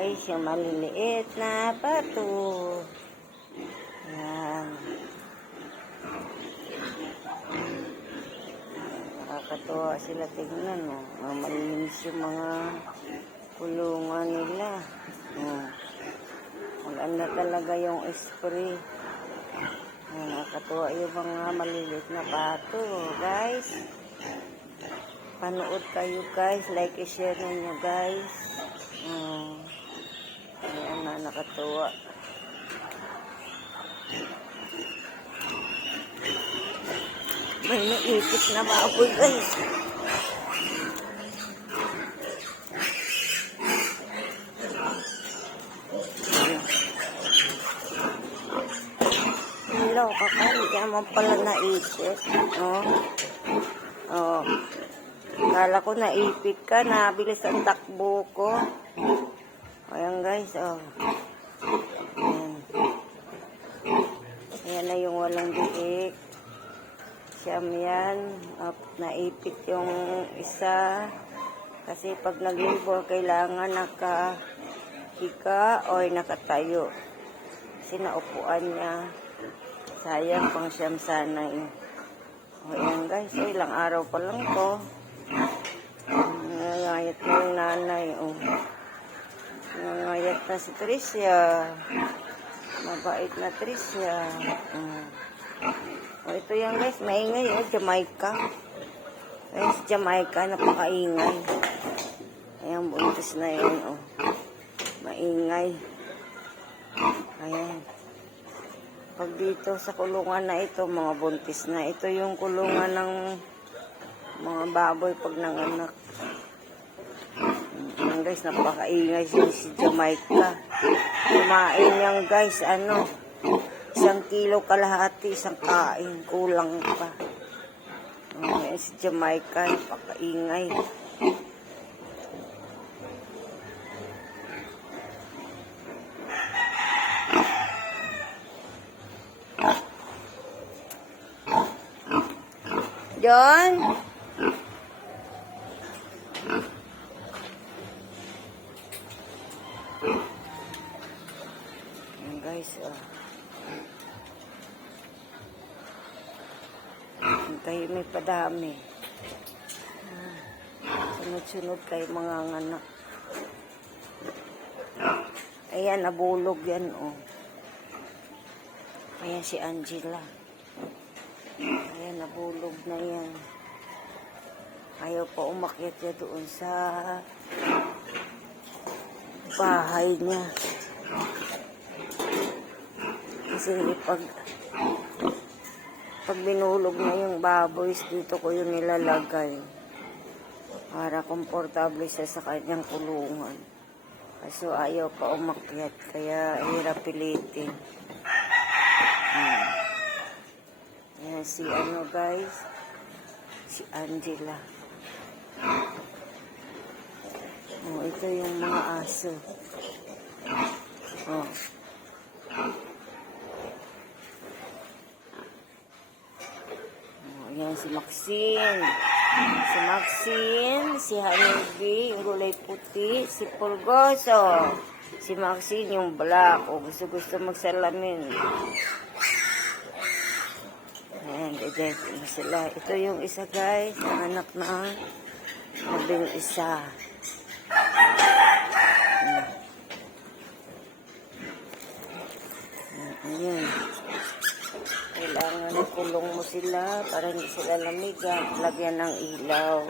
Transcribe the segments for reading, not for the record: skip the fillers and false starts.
guys, yung maliliit na pato. Yan. Nakakatuwa sila tingnan. Malinis yung mga kulungan nila. Maganda talaga yung spray. Nakakatuwa yung mga maliliit na pato, guys. Panood kayo, guys. Like and share ninyo, guys. Ayan na, nakatuwa. May naipit na baboy, guys. Hello, kakain. Kaya mo pala naipit. Kala ko naipit ka. Nabilis ang takbo ko. Ayan, guys. Ayan na yung walang diik. Siyam yan. Naipit yung isa. Kasi pag nag-labor, kailangan nakahika o nakatayo. Kasi naupuan niya. Sayang pang siyam sana eh. Ayan, guys. Ilang araw pa lang to. Nangayat na yung nanay. Nangayat na si Tricia. Mabait na Tricia. Ito yan, guys, maingay, Jamaica. Guys, Jamaica, napakaingay. Ayan, buntis na yan, maingay. Ayan. Pag dito sa kulungan na ito, mga buntis na. Ito yung kulungan ng mga baboy pag nanganak. Ayan, guys, napakaingay si Jamaica. Kumain yan, guys, 1 kilo kalahati, isang kain, kulang pa. Si Jamaica, napakaingay. John? Ayan, guys, kayo may padami. Sunod-sunod kayo mga anak. Ayan, nabulog yan, Ayan si Angela. Ayan, nabulog na yan. Ayaw pa umakyat niya doon sa bahay niya. Kasi pag binulog na yung baboy, dito ko yung nilalagay. Para komportable siya sa kanyang kulungan. Kaso ayaw pa umakyat, kaya hirap pilitin. Ayan si guys, si Angela. Ito yung mga aso. Ayan si Maxine. Si Hanubi, yung gulay puti. Si Pulgoso. Si Maxine, yung black. Gusto magsalamin. Ayan, na sila. Ito yung isa, guys. Ang anak na labing isa. Ayan. Kailangan kulong mo sila para hindi sila lamigan. Lagyan ng ilaw.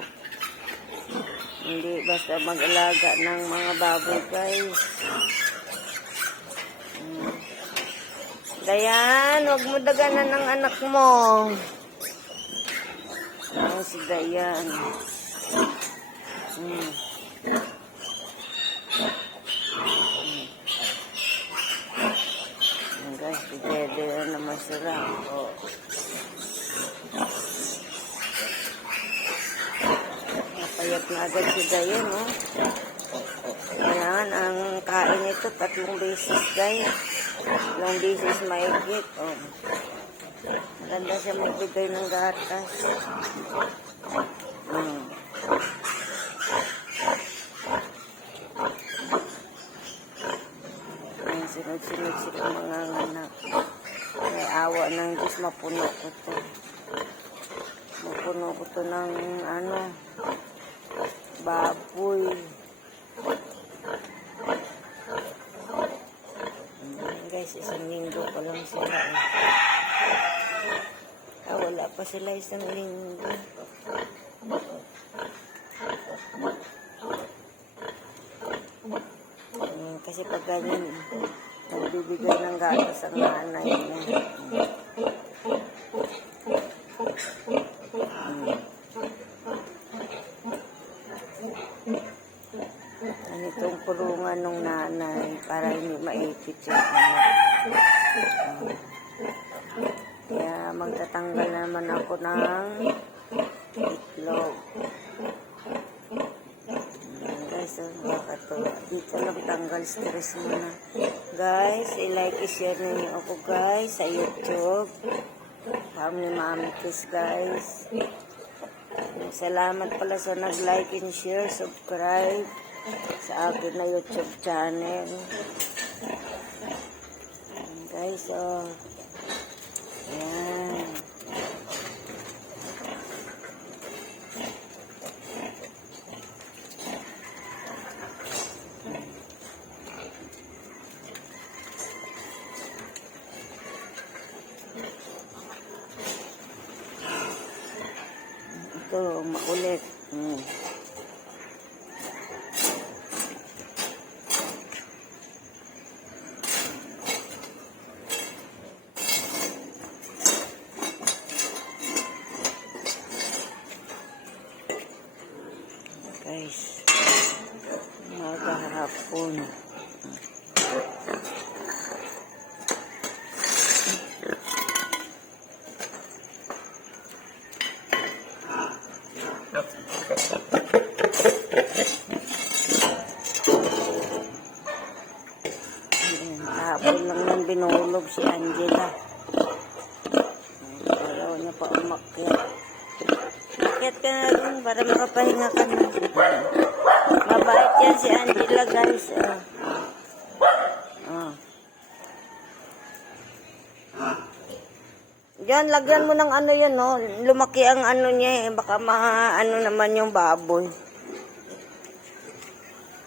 Hindi basta mag-alaga ng mga baboy, guys. Dayan, huwag mo daganan ng anak mo. Si Dayan. Guys, pwede naman sila. Napayat na agad si Dayan, Kailangan ang kain ito 3 beses, guys. 3 beses mahigit, Maganda siya magbigay ng gatas. Sunod-sunod sila mga anak. May awa ng Diyos, mapuno ko to. Mapuno ko to ng baboy. Guys, isang linggo pa lang sila. Wala pa sila isang linggo. Kasi pag ganyan, nagbibigay ng gatas ang nanay niya. Itong kulungan ng nanay para hindi maipit yung Kaya magtatanggal naman ako ng itlog. Guys, nakakatuwa. Dito lang tanggal stress muna. Guys, i-like, i-share ninyo ako guys sa YouTube. Family Mami Kiss guys. Salamat pala sa nag-like and share, subscribe sa akin na YouTube channel. Guys, ayan. Ito, makulit. Guys, maghapon. Hapon lang nang binulog si Angela. Ayaw niya pa umakyat. Umakyat ka na rin para makapahinga ka na. Mabait yan si Angela guys. Diyan, lagyan mo ng ano yan, no? Lumaki ang ano niya eh. Baka naman yung baboy.